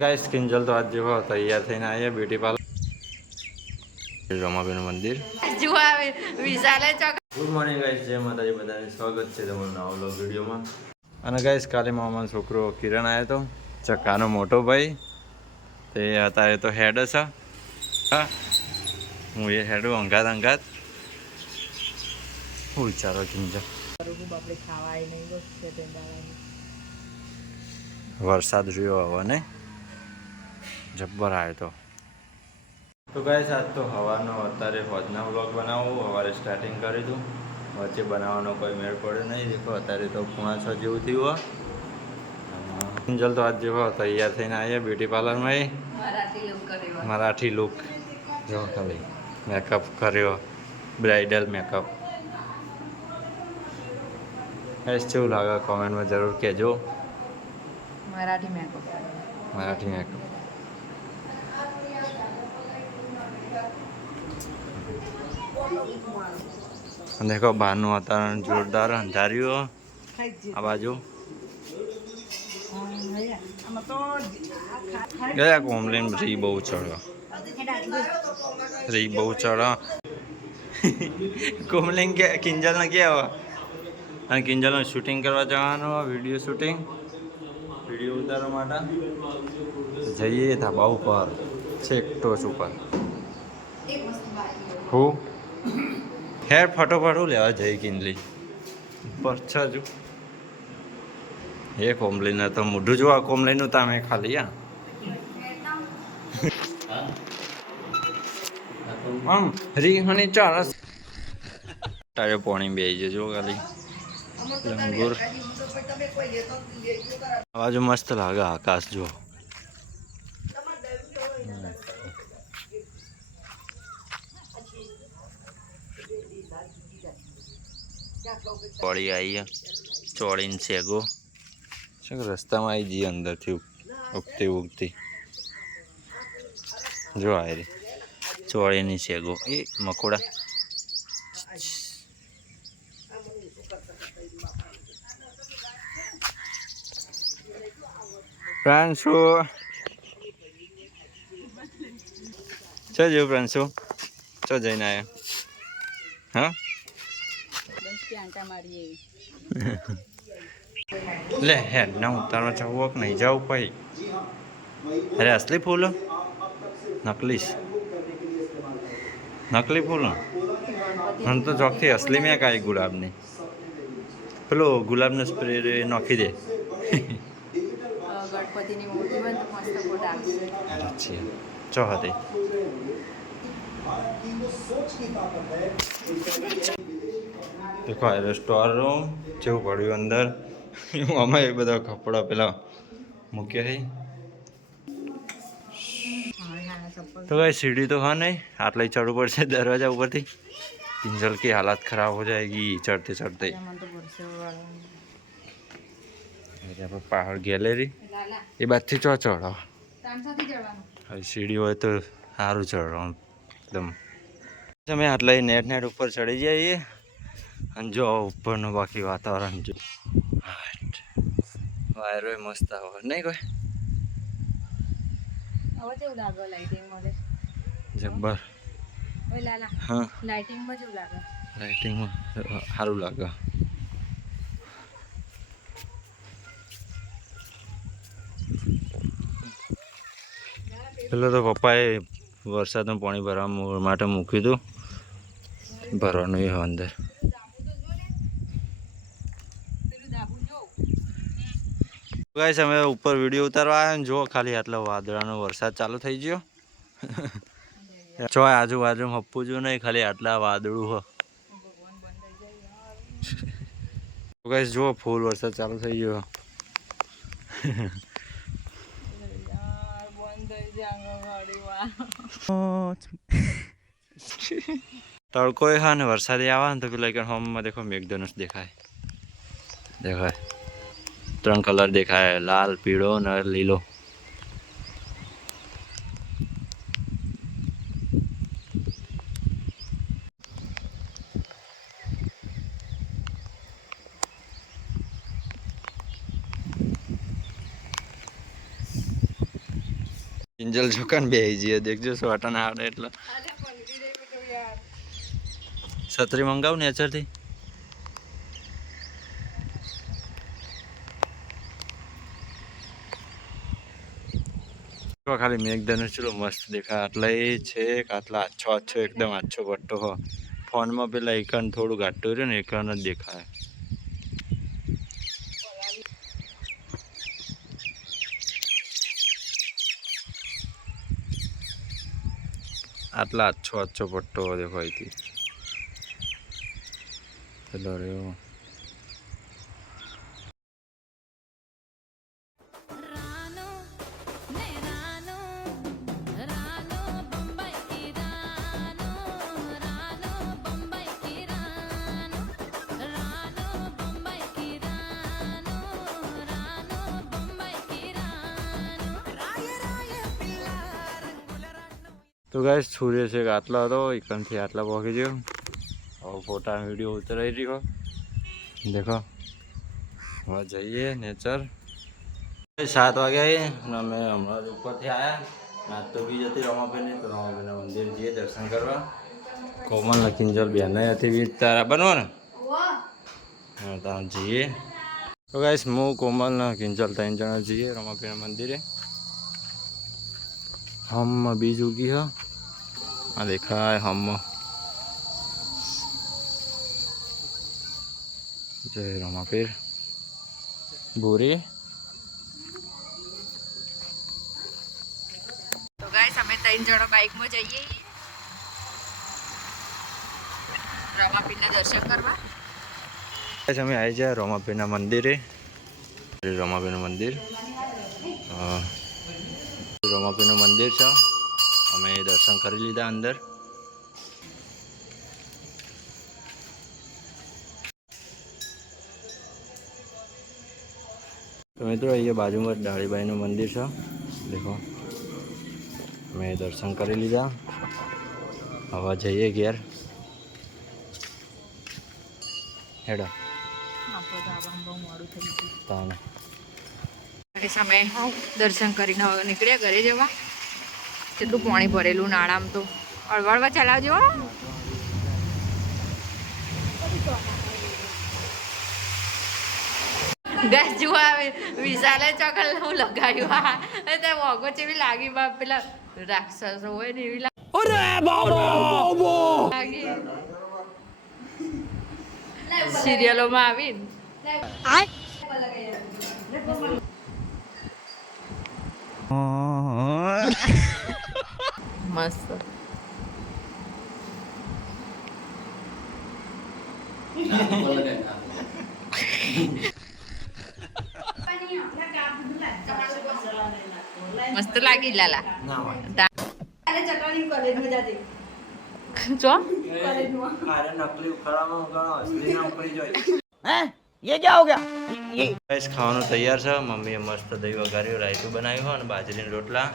Guys Kinjal તો આજ જેવો તૈયાર થઈને આવ્યા બ્યુટી પાર્લર રમાબેન મંદિર ગુડ મોર્નિંગ ગાઈસ, જય માતાજી, બધાને સ્વાગત છે તમારું નવા વ્લોગ વિડીયોમાં. અને ગાઈસ કાલે મામાનો છોકરો કિરણ આવ્યો હતો, ચક્કાનો મોટો ભાઈ. તે અત્યારે તો હેડ છે, હા હું એ હેડું અંગાત હું વિચારો કિંજલ વરસાદ જોયો હવે ને જબ્બર આવ્યો તો ગાઈસ આજ તો સવારનો અત્યારે હોજના વ્લોગ બનાવું. સવારે સ્ટાર્ટિંગ કરી દઉં, વચ્ચે બનાવવાનો કોઈ મેળ પડ્યો નહીં. દેખો અત્યારે તો 5:30 જેવું થયું. કિંજલ તો આજ જેવો તૈયાર થઈને આવ્યા બ્યુટી પાર્લરમાં. મરાઠી લુક જો ખાલી મેકઅપ કર્યો, બ્રાઇડલ મેકઅપ. ગાઈસ કેવું લાગે કોમેન્ટમાં જરૂર કહેજો. મરાઠી મેકઅપ દેખો બહારનું વાતાવરણ જોરદાર અંધાર્યું. આ બાજુ ગયા કોમલીન રી બહુ ચડ્યો કોમલીન કે કિંજલને ક્યાં અને કિંજલનું શૂટિંગ કરવા જવાનું, વિડીયો શૂટિંગ, વિડીયો ઉતારવા માટે જઈએ ધાબા ઉપર, છેક ટોચ ઉપર. હું હેર ફટોફટ લેવા જઈ કિંજલી પર છજુ એ કોમલીને તો મોઢું જોવા કોમલીનું તમે ખાલી આમ રી હની ચારસ ટાયો પોણી બે જજો ખાલી લંગુર. બાજુ મસ્ત લાગે આકાશ જો. ચોળી આવી ચોળીને શેગો શું રસ્તામાં આવી જઈએ અંદરથી ઉગતી જો આ રે ચોળીની શેગો એ મકોડા. પ્રાંશુ ચો જેવું પ્રાંશુ ચો જઈને આવ્યા હા લે હેડ ના ઉતારવા જવું કે નહીં જવું પછી. અરે અસલી ફૂલો નકલી ફૂલો મને તો ચોકથી અસલી મેં કાંઈ ગુલાબની પેલો ગુલાબનો સ્પ્રે નાખી દે. ચો હતી દેખો આ સ્ટોર રૂમ જેવું પડ્યું અંદર. આમાં એ બધા કપડા પેલા મૂક્યા છે. તો ભાઈ સીડી તો હા નહીં, આટલે ચડવું પડશે દરવાજા ઉપરથી. કિંજલ की हालत खराब हो जाएगी चढ़ते चढ़ते. पहाड़ गैलरी એ બાજથી ચો ચડો સીડી હોય તો સારું ચડવાનું એકદમ. અમે આટલા નેટ ઉપર ચડી જઈએ અને જો ઉપરનું બાકી વાતાવરણ જો વાયરો મસ્ત આવે નહીં કોઈ જબ્બર. હા લાઇટિંગમાં સારું લાગે. પેલો તો પપ્પાએ વરસાદનું પાણી ભરવા માટે મૂક્યું હતું, ભરવાનું એ અંદર. ગાઈસ અમે ઉપર વિડીયો ઉતારવા આવ્યા ને જો ખાલી આટલા વાદળાનો વરસાદ ચાલુ થઈ ગયો. ચો આજુબાજુમાં હપ્પું જો નહીં, ખાલી આટલા વાદળું હો. ગાઈસ જો ફૂલ વરસાદ ચાલુ થઈ ગયો. તડકો હા ને વરસાદી આવે ને તો પેલા હોમમાં દેખો મેઘધનુષ દેખાય 3 કલર દેખાય, લાલ, પીળો ને લીલો. કિંજલ છોકન બેહી જઈએ દેખજો સોટા ના આવડે એટલે છત્રી મંગાવું નેચરથી ખાલી મેઘધનુષ ચલો મસ્ત દેખાય આટલા એ છે આટલા આછો આછો એકદમ આછો પટ્ટો હો ફોનમાં પેલા એકન થોડું ઘાટું રહ્યું ને એકન જ દેખાય આટલા આછો આછો પટ્ટો દેખો અહીંથી પેલો રહ્યો તો ગાઈસ સૂર્ય છે કે આટલા હતો એકનથી આટલા પહોંચી ગયો હવે ફોટા વિડીયો ઉતરાઈ રહ્યો દેખો હવે જઈએ નેચર 7 વાગ્યા અને અમે હમણાં ઉપરથી આવ્યા નાચ તો બી જતી રમાબેનની તો રમાબેનના મંદિર જઈએ દર્શન કરવા કોમલ ને કિંજલ બેન હતી વીજ તારા બનવો ને હા ત્યાં જઈએ તો ગાઈસ હું કોમલ ને કિંજલ 3 જણા જઈએ રમાબેનના મંદિરે હમ બીજ ઉગી હ આ દેખાય હમ જય રમાપીર બોરી તો ગાઈસ અમે 3 જણા બાઇકમાં જઈએ રમાપીરના દર્શન કરવા અમે આવી જાય રમાપીરના મંદિરે રમાપીરનું મંદિર રમાપીરનું મંદિર છે અમે દર્શન કરી લીધા અંદર તો મિત્રો અહીંયા બાજુમાં ડાળીબાઈનું મંદિર છે દેખો અમે દર્શન કરી લીધા હવે જઈએ ઘેર હેડો અમે દર્શન કરીને હવે નીકળ્યા ઘરે જવા કેટલું પાણી ભરેલું નાળામાં તો અળવળવા ચલાવજો ગેસ જુઓ આવે વિશાલે ચોકલ હું લગાડ્યું હા ત્યાં વગો જેવી લાગી બાપ પેલા રાક્ષસો હોય ને એવી લાગી સિરિયલોમાં આવીને મસ્ત મસ્ત લાગી લાલા જો નકલી ઉખાડામાં અસલી ના ઉખડી જાય હે ये क्या हो गया ये गाइस ખાવાનું તૈયાર છે મમ્મીએ મસ્ત દહીં વઘાર્યું રાયતું બનાવ્યું અને બાજરીના રોટલા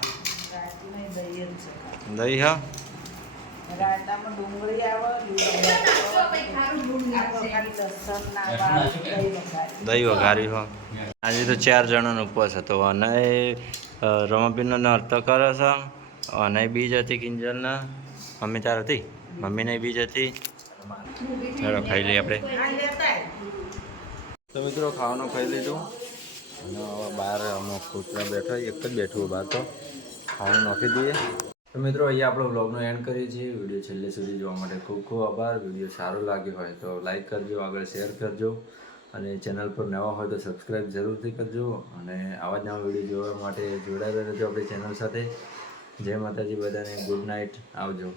દહીં હા રાયતામાં ડુંગળી આવે દહીં વઘાર્યું હો આજે તો 4 જણાનો ઉપવાસ હતો અને રમાબીનનો નર્ત કરે છે અને બીજ હતી કિંજલના મમ્મી તાર હતી મમ્મીને બીજ હતી ચાલો ખાઈ લઈએ આપણે તો મિત્રો ખાવાનું ખાઈ લીધું અને હવે બહાર અમુક કૂતરા બેઠા એક જ બેઠું બહાર તો ખાવાનું નાખી દઈએ તો મિત્રો અહીંયા આપણો બ્લોગનો એન્ડ કરીએ છીએ વિડીયો છેલ્લે સુધી જોવા માટે ખૂબ ખૂબ આભાર વિડીયો સારો લાગ્યો હોય તો લાઈક કરજો આગળ શેર કરજો અને ચેનલ પર નવા હોય તો સબસ્ક્રાઈબ જરૂરથી કરજો અને આવા જ નવા વિડીયો જોવા માટે જોડાયેલા રહેજો આપણી ચેનલ સાથે જય માતાજી બધાને ગુડ નાઇટ આવજો